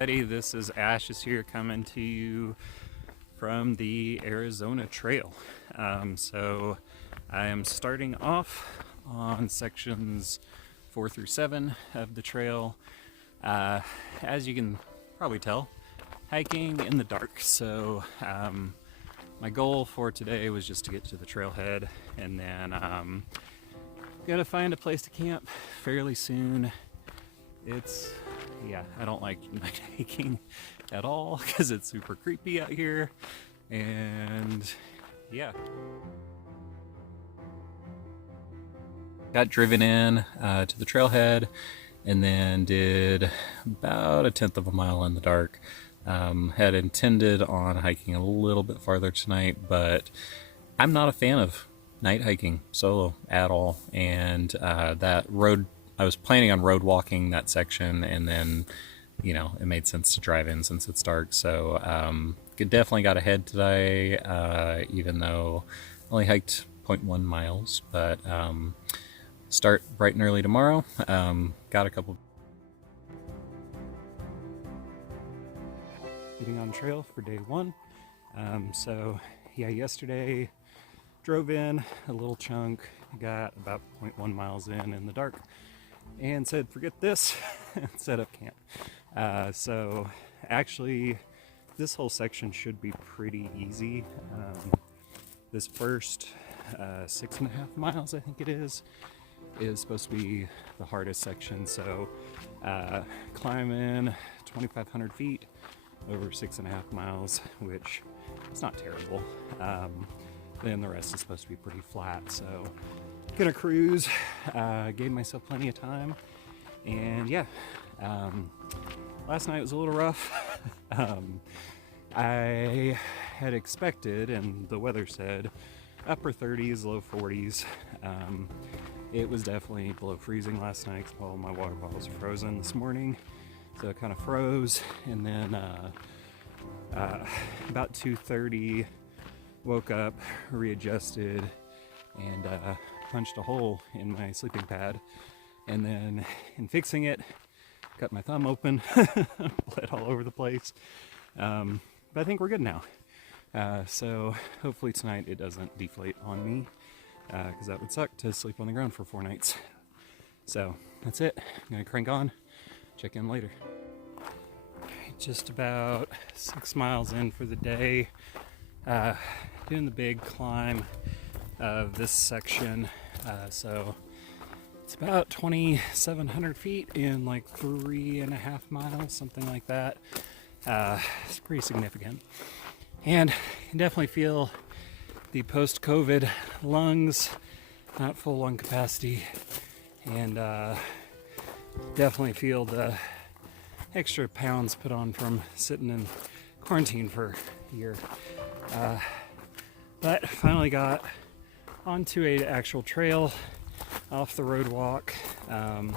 Eddie, this is Ashes here coming to you from the Arizona Trail. So I am starting off on sections 4 through 7 of the trail. As you can probably tell, hiking in the dark. So my goal for today was just to get to the trailhead, and then gonna find a place to camp fairly soon. I don't like night hiking at all because it's super creepy out here, and yeah. Got driven in to the trailhead and then did about 1/10 of a mile in the dark. Had intended on hiking a little bit farther tonight, but I'm not a fan of night hiking solo at all, and that road, I was planning on road walking that section, and then it made sense to drive in since it's dark. So definitely got ahead today, even though I only hiked 0.1 miles, but start bright and early tomorrow. Got a couple getting on trail for day 1. So yeah, yesterday drove in a little chunk, got about 0.1 miles in the dark, and said forget this and set up camp. So actually this whole section should be pretty easy. This first 6.5 miles, I think it is supposed to be the hardest section. So climbing 2,500 feet over 6.5 miles, which is not terrible. Then the rest is supposed to be pretty flat, so gonna cruise. Gave myself plenty of time, and yeah, last night was a little rough. I had expected, and the weather said, upper 30s, low 40s. It was definitely below freezing last night. All my water bottles are frozen this morning, so it kind of froze. And then about 2:30, woke up, readjusted, and punched a hole in my sleeping pad. And then in fixing it, cut my thumb open, bled all over the place. But I think we're good now. So hopefully tonight it doesn't deflate on me, because that would suck to sleep on the ground for 4 nights. So that's it. I'm gonna crank on, check in later. Just about 6 miles in for the day. Doing the big climb of this section. So it's about 2,700 feet in like 3.5 miles, something like that. It's pretty significant. And you can definitely feel the post-COVID lungs, not full lung capacity, and definitely feel the extra pounds put on from sitting in quarantine for a year. But finally got onto an actual trail off the road walk, and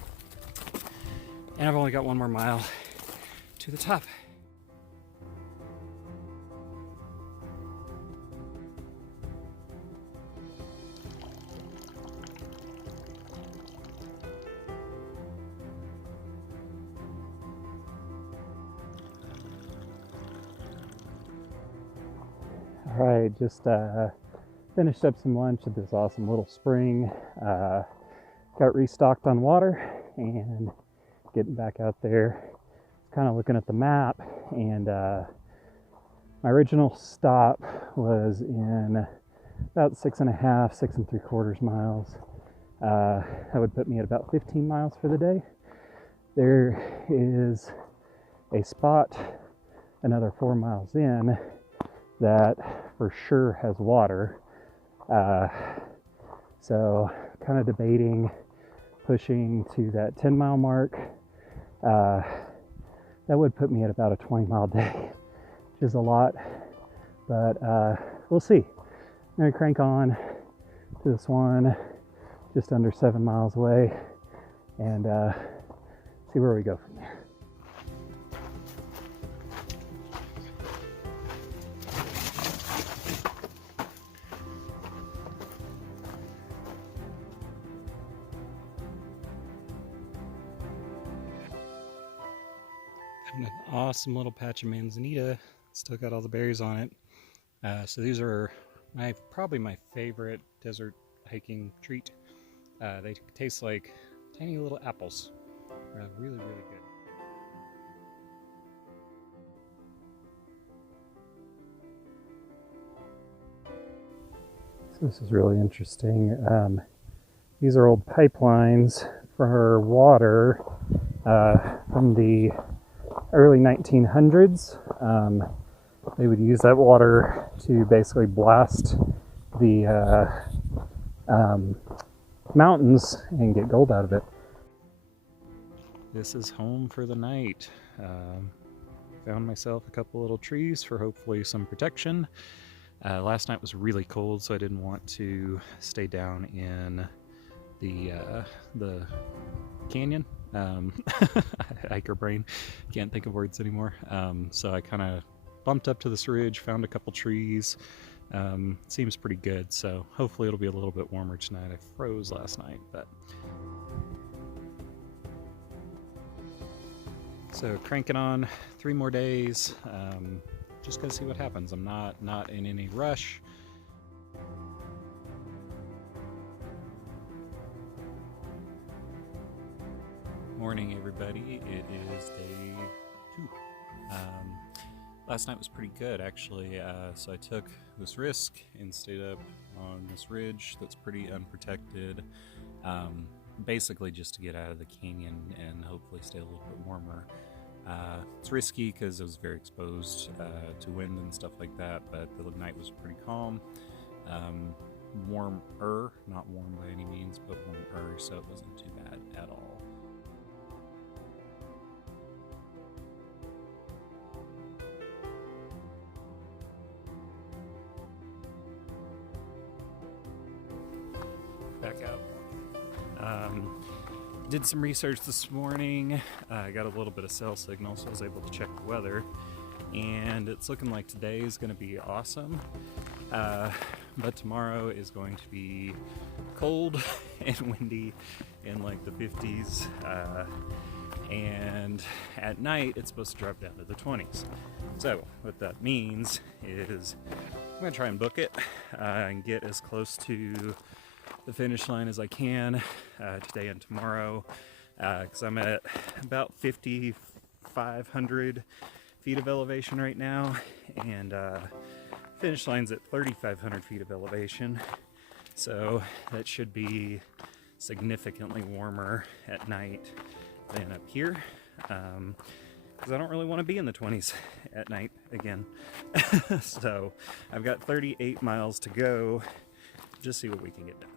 I've only got 1 more mile to the top. All right, just finished up some lunch at this awesome little spring. Got restocked on water and getting back out there. Kind of looking at the map, and my original stop was in about 6.5, 6.75 miles. That would put me at about 15 miles for the day. There is a spot another 4 miles in that for sure has water. So kind of debating pushing to that 10-mile mark. That would put me at about a 20-mile day, which is a lot, but we'll see. I'm gonna crank on to this one just under 7 miles away, and see where we go from there. An awesome little patch of manzanita. Still got all the berries on it. So these are probably my favorite desert hiking treat. They taste like tiny little apples. Really, really good. So this is really interesting. These are old pipelines for water from the early 1900s. They would use that water to basically blast the mountains and get gold out of it. This is home for the night. Found myself a couple little trees for hopefully some protection. Last night was really cold, so I didn't want to stay down in the canyon. Hiker brain, can't think of words anymore. So I kind of bumped up to this ridge, found a couple trees. Seems pretty good, so hopefully it'll be a little bit warmer tonight. I froze last night, but so cranking on 3 more days. Just gonna see what happens. I'm not in any rush. Morning, everybody. It is day 2. Last night was pretty good, actually. So I took this risk and stayed up on this ridge that's pretty unprotected, basically just to get out of the canyon and hopefully stay a little bit warmer. It's risky because it was very exposed to wind and stuff like that, but the night was pretty calm. Warmer, not warm by any means, but warmer, so it wasn't too bad at all. Back out. Did some research this morning. I got a little bit of cell signal, so I was able to check the weather, and it's looking like today is going to be awesome, but tomorrow is going to be cold and windy in like the 50s, and at night it's supposed to drop down to the 20s. So what that means is I'm going to try and book it and get as close to the finish line as I can today and tomorrow, because I'm at about 5,500 feet of elevation right now, and finish line's at 3,500 feet of elevation, so that should be significantly warmer at night than up here, because I don't really want to be in the 20s at night again. So I've got 38 miles to go. Just see what we can get done.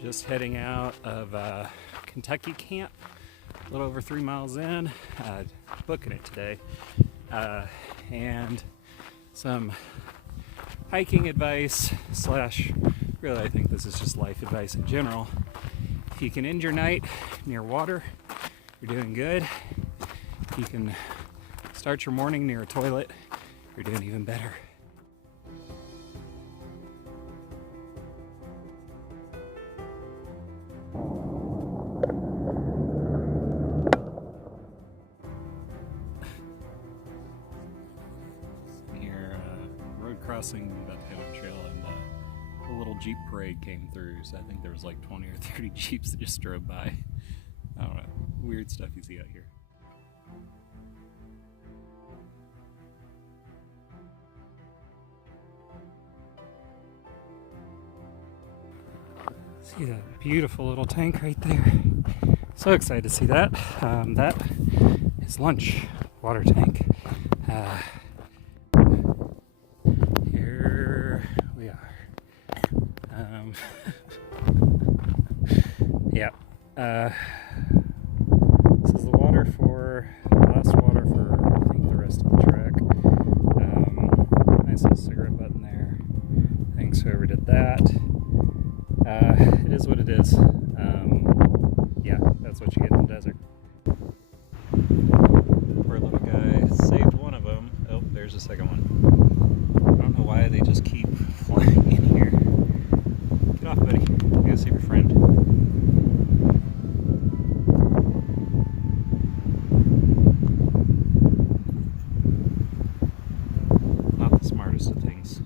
Just heading out of Kentucky camp, a little over 3 miles in, booking it today, and some hiking advice / really I think this is just life advice in general. If you can end your night near water, you're doing good. If you can start your morning near a toilet, you're doing even better. Crossing, about to head on trail, and a little Jeep parade came through, so I think there was like 20 or 30 Jeeps that just drove by. I don't know, weird stuff you see out here. See that beautiful little tank right there? So excited to see that. That is lunch, water tank. Yeah. This is the water for last water for I think the rest of the trek. Nice little cigarette button there. Thanks whoever did that. It is what it is. Yeah, that's what you get in the desert. Poor little guy. to save your friend. Not the smartest of things.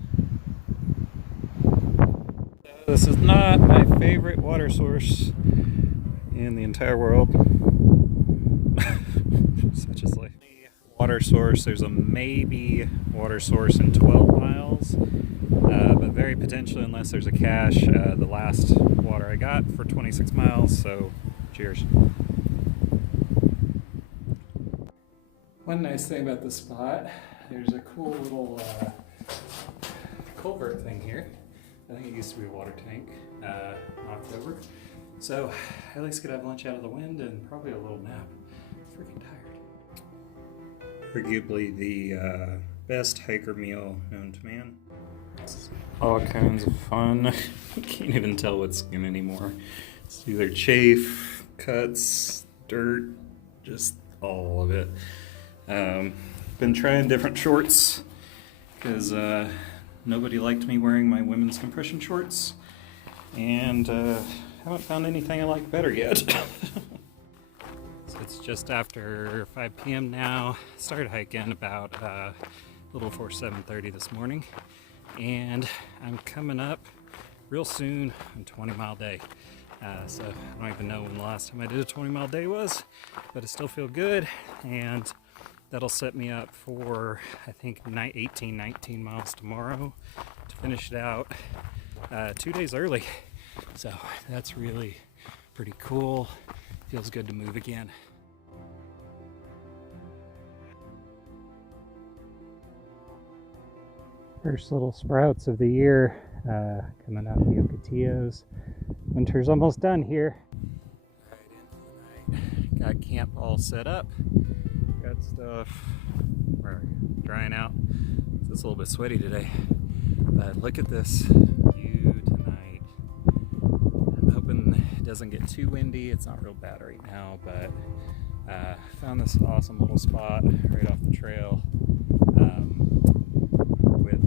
This is not my favorite water source in the entire world. Such as like water source. There's a maybe water source in 12 miles, but very potentially unless there's a cache. The last water I got for 26 miles, so cheers. One nice thing about this spot, there's a cool little culvert thing here. I think it used to be a water tank, knocked over. So I at least could have lunch out of the wind and probably a little nap. Freaking tired. Arguably the best hiker meal known to man. All kinds of fun. Can't even tell what's skin anymore. It's either chafe, cuts, dirt, just all of it. Been trying different shorts because nobody liked me wearing my women's compression shorts, and haven't found anything I like better yet. So it's just after 5 p.m. now. Started hiking about a little before 7:30 this morning, and I'm coming up real soon on 20-mile day. So I don't even know when the last time I did a 20-mile day was, but I still feel good, and that'll set me up for, I think, 19 miles tomorrow to finish it out 2 days early. So that's really pretty cool. Feels good to move again. First little sprouts of the year coming out the Ocotillos. Winter's almost done here. Right into the night. Got camp all set up. Got stuff drying out. So it's a little bit sweaty today. But look at this view tonight. I'm hoping it doesn't get too windy. It's not real bad right now, but found this awesome little spot right off the trail with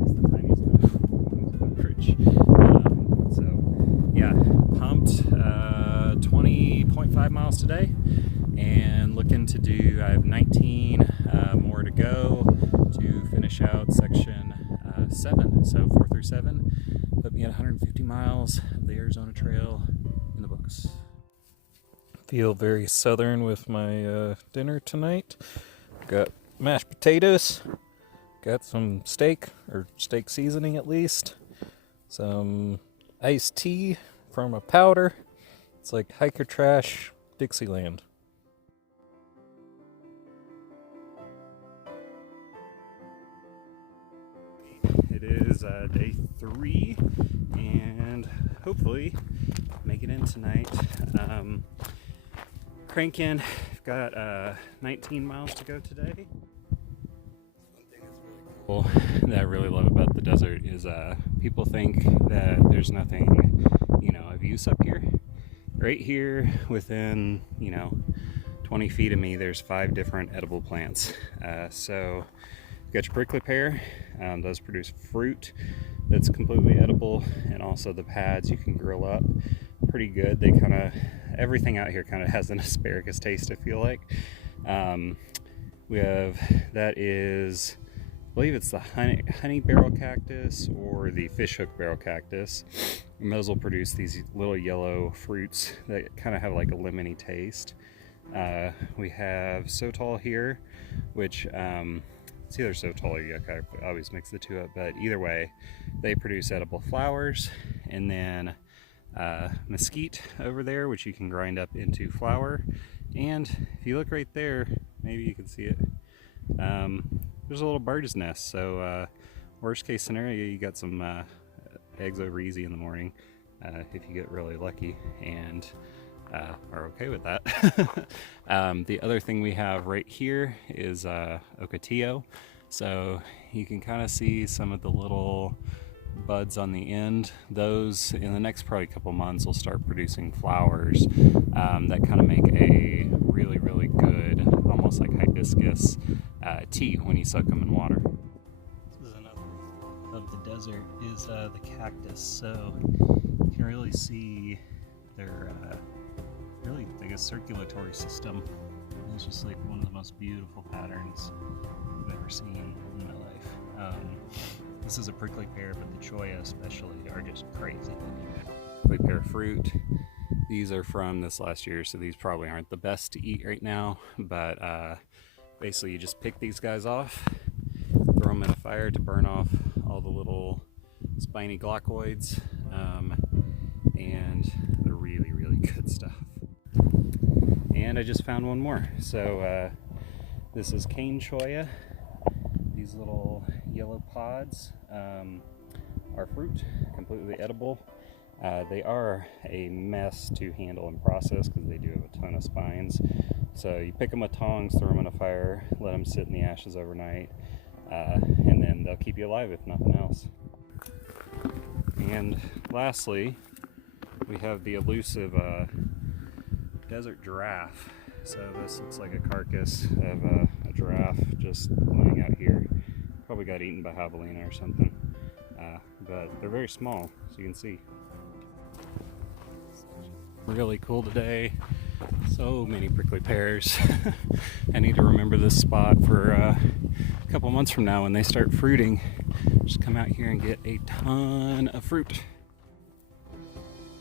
the tiniest bit of coverage. So yeah, pumped 20.5 miles today, and looking to do, I have 19 more to go to finish out section 7, so 4 through 7, put me at 150 miles of the Arizona Trail in the books. Feel very southern with my dinner tonight. Got mashed potatoes, got some steak, or steak seasoning at least, some iced tea from a powder. It's like hiker trash Dixieland. It is day 3, and hopefully make it in tonight. Cranking. I've got 19 miles to go today. One thing that's really cool that I really love about the desert is people think that there's nothing, of use up here. Right here, within 20 feet of me, there's 5 different edible plants. So you got your prickly pear, does produce fruit that's completely edible, and also the pads you can grill up pretty good. They everything out here kind of has an asparagus taste, I feel like. We have, that is, I believe it's the honey barrel cactus or the fishhook barrel cactus. And those will produce these little yellow fruits that kind of have like a lemony taste. We have Sotol here, which it's either Sotol or yucca. I always mix the two up, but either way, they produce edible flowers. And then mesquite over there, which you can grind up into flour. And if you look right there, maybe you can see it, there's a little bird's nest. So worst case scenario, you got some eggs over easy in the morning if you get really lucky and are okay with that. The other thing we have right here is Ocotillo. So you can kind of see some of the little buds on the end. Those in the next probably couple months will start producing flowers that kind of make a really, really good, almost like hibiscus tea when you soak them in water. This is another of the desert is the cactus. So if you really see their really, I guess, circulatory system. It's just like one of the most beautiful patterns I've ever seen in my life. This is a prickly pear, but the choya especially are just crazy. Prickly pear fruit. These are from this last year, so these probably aren't the best to eat right now, but basically you just pick these guys off, throw them in a fire to burn off all the little spiny glaucoids, and they're really, really good stuff. And I just found one more. So this is Kane Choya. These little yellow pods are fruit, completely edible. They are a mess to handle and process because they do have a ton of spines. So you pick them with tongs, throw them in a fire, let them sit in the ashes overnight, and then they'll keep you alive if nothing else. And lastly, we have the elusive desert giraffe. So this looks like a carcass of a giraffe just laying out here. Probably got eaten by javelina or something. But they're very small, so you can see. Really cool today. So many prickly pears. I need to remember this spot for a couple months from now when they start fruiting. Just come out here and get a ton of fruit.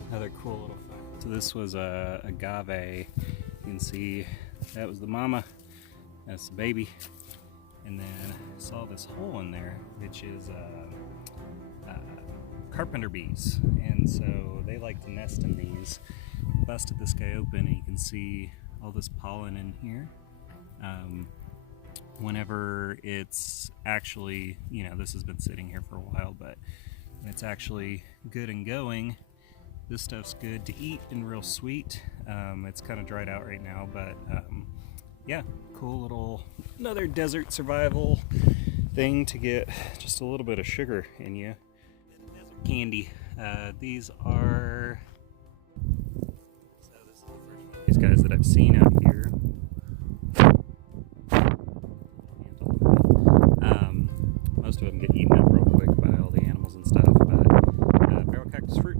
Another cool little fact. So this was a agave. You can see that was the mama. That's the baby. And then I saw this hole in there, which is carpenter bees. And so they like to nest in these. Busted this guy open and you can see all this pollen in here. Whenever it's actually, you know, this has been sitting here for a while, but when it's actually good and going, this stuff's good to eat and real sweet. It's kind of dried out right now, but yeah, cool little, another desert survival thing to get just a little bit of sugar in you. Candy. These are, so this is the first one of these guys that I've seen out here. Most of them get eaten up real quick by all the animals and stuff, but barrel cactus fruit.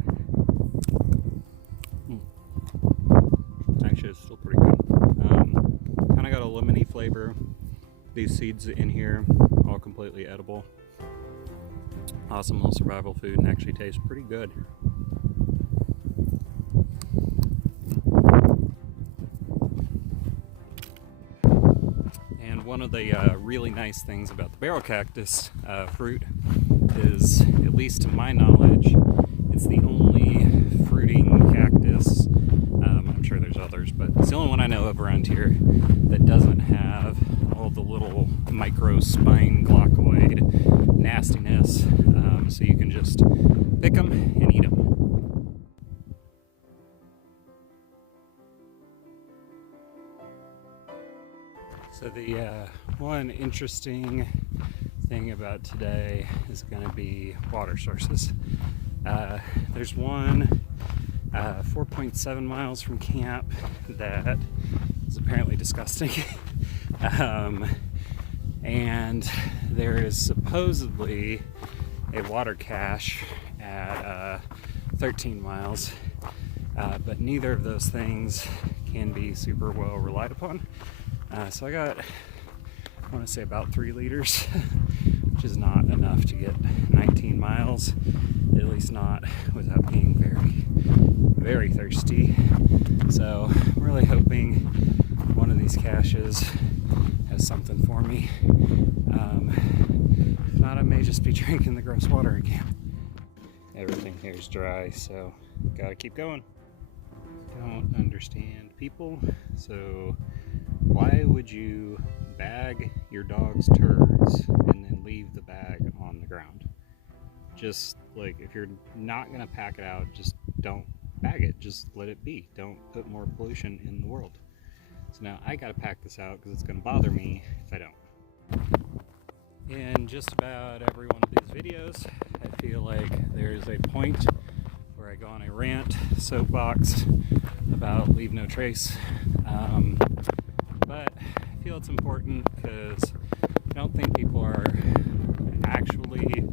Actually, it's still pretty good. Kind of got a lemony flavor. These seeds in here, all completely edible. Awesome little survival food and actually tastes pretty good. And one of the really nice things about the barrel cactus fruit is, at least to my knowledge, it's the only fruiting cactus, I'm sure there's others, but it's the only one I know of around here that doesn't have all the little micro spine glaucoid nastiness, so you can just pick them and eat them. So the one interesting thing about today is going to be water sources. There's one 4.7 miles from camp that is apparently disgusting. And there is supposedly a water cache at 13 miles, but neither of those things can be super well relied upon. So I got, I want to say about 3 liters, which is not enough to get 19 miles, at least not without being very, very thirsty. So I'm really hoping one of these caches has something for me. If not, I may just be drinking the gross water again. Everything here is dry, so gotta keep going. Don't understand people, so why would you bag your dog's turds and then leave the bag on the ground? Just like, if you're not gonna pack it out, just don't bag it, just let it be. Don't put more pollution in the world. So now I gotta pack this out because it's gonna bother me if I don't. In just about every one of these videos, I feel like there's a point where I go on a rant, soapbox about leave no trace. But I feel it's important because I don't think people are actually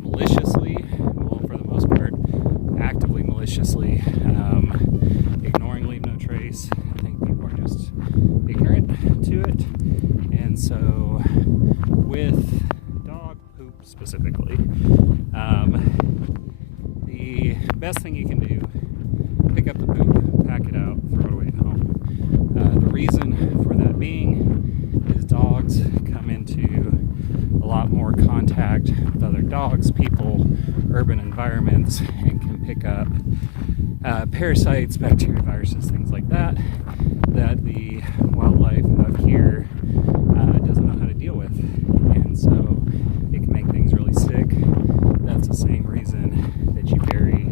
maliciously, well, for the most part, actively maliciously maliciously ignoring leave no trace. I think people are just ignorant to it. And so with dog poop specifically, the best thing you can do, pick up the poop, pack it out, throw it away at home. The reason for that being is dogs come into a lot more contact with other dogs, people, urban environments, and can pick up parasites, bacteria, viruses, things like that, that the wildlife out here doesn't know how to deal with. And so it can make things really sick. That's the same reason that you bury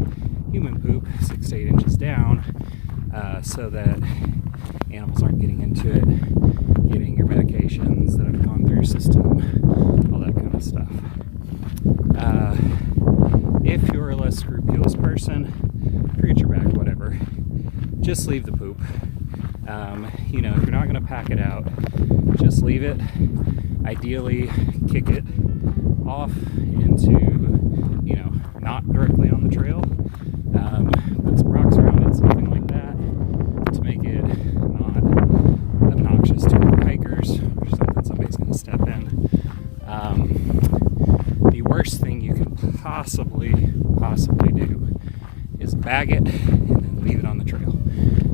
human poop 6 to 8 inches down, so that animals aren't getting into it, getting your medications that have gone through your system, all that kind of stuff. If you're a less scrupulous person, forget your bag, whatever, just leave the poop. You know, if you're not going to pack it out, just leave it. Ideally, kick it off into, you know, not directly on the trail. Put some rocks around it, something like that, to make it not obnoxious to hikers or something somebody's going to step in. The worst thing you can possibly do is bag it and then leave it on the trail,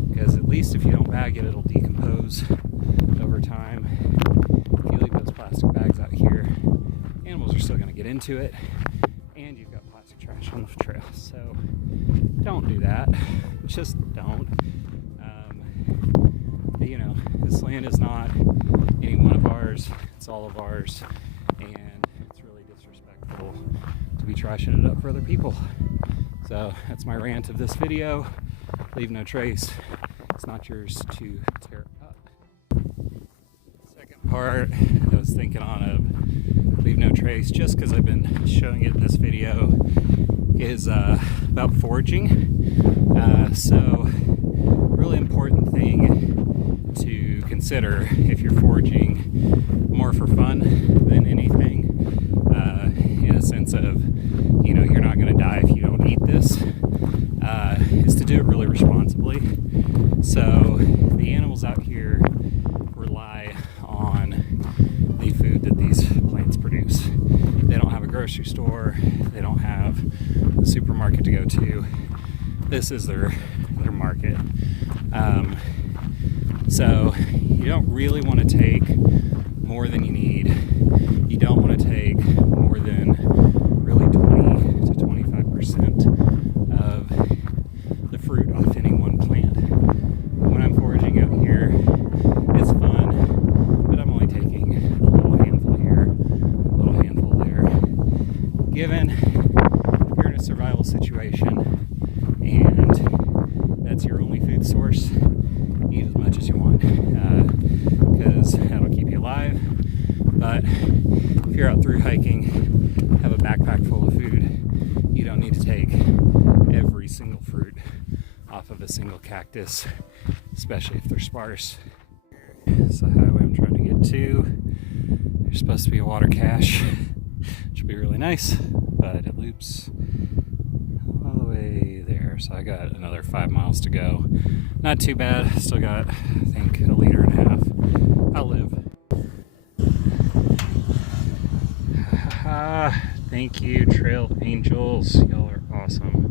because at least if you don't bag it, it'll decompose over time. If you leave those plastic bags out here, animals are still going to get into it, and you've got plastic trash on the trail. So don't do that. Just don't. You know, this land is not any one of ours. It's all of ours, and it's really disrespectful to be trashing it up for other people. So that's my rant of this video. Leave no trace. It's not yours to tear up. Second part I was thinking on of leave no trace, just because I've been showing it in this video, is about foraging. So really important thing to consider if you're foraging more for fun than anything, in a sense of, you know, you're not going to die if you don't eat this, is to do it really responsibly. So the animals out here rely on the food that these plants produce. They don't have a grocery store, they don't have a supermarket to go to. This is their market. So you don't really want to take more than you need. You don't want to take more than really 20 to 25% of the fruit off any one plant. When I'm foraging out here, it's fun, but I'm only taking a little handful here, a little handful there. Given you're in a survival situation and that's your only food source, eat as much as you want, because that'll keep you alive. But if you're out through hiking, have a backpack full of food, you don't need to take every single fruit off of a single cactus, especially if they're sparse. It's the highway I'm trying to get to. There's supposed to be a water cache, which would be really nice, but it loops all the way there. So I got another 5 miles to go. Not too bad. Still got, I think, 1.5 liters. I'll live. Thank you, Trail Angels. Y'all are awesome.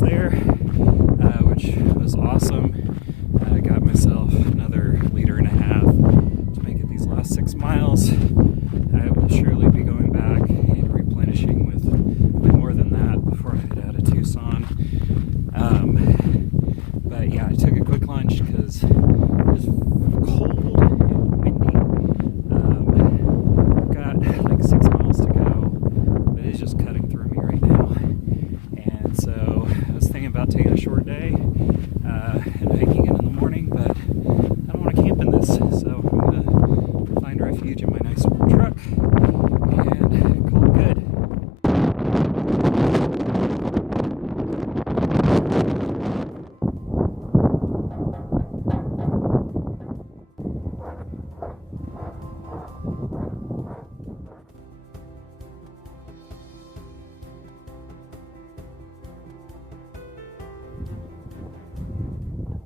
There, which was awesome. I got myself another 1.5 liters to make it these last 6 miles. I will surely be going back and replenishing with more than that before I head out of Tucson. But yeah, I took a quick lunch because it was cold and windy. Got like 6 miles to go, but it's just cutting through me right now. And so I was thinking about taking a short day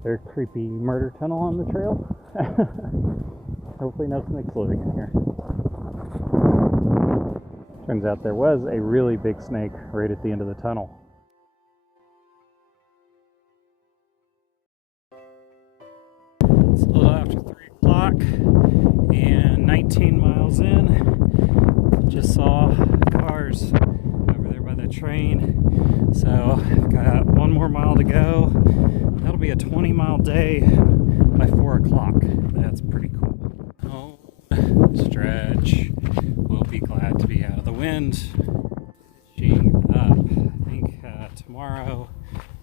Their creepy murder tunnel on the trail. Hopefully no snakes living in here. Turns out there was a really big snake right at the end of the tunnel. It's a little after 3 o'clock and 19 miles in. Just saw cars over there by the train. So I've got 1 more mile to go. That'll be a 20-mile day by 4 o'clock. That's pretty cool. Home stretch. We'll be glad to be out of the wind. Finishing up, I think tomorrow,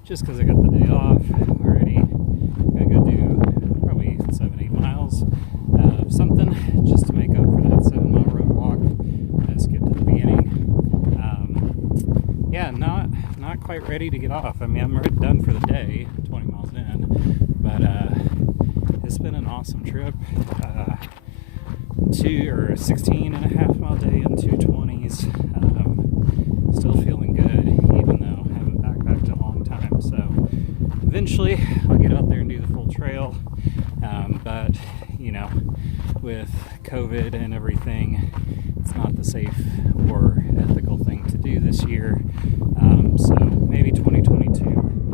just because I got the day off already, I'm gonna go do probably 7-8 miles of something just to make up for that 7-mile road walk I skipped at the beginning. Yeah, not quite ready to get off. I mean, I'm already done for the day, 20 miles in, but it's been an awesome trip. 16.5 mile day in 220s. Still feeling good, even though I haven't backpacked in a long time. So eventually I'll get out there and do the full trail. But you know, with COVID and everything, it's not the safe or ethical thing to do this year. So maybe 2022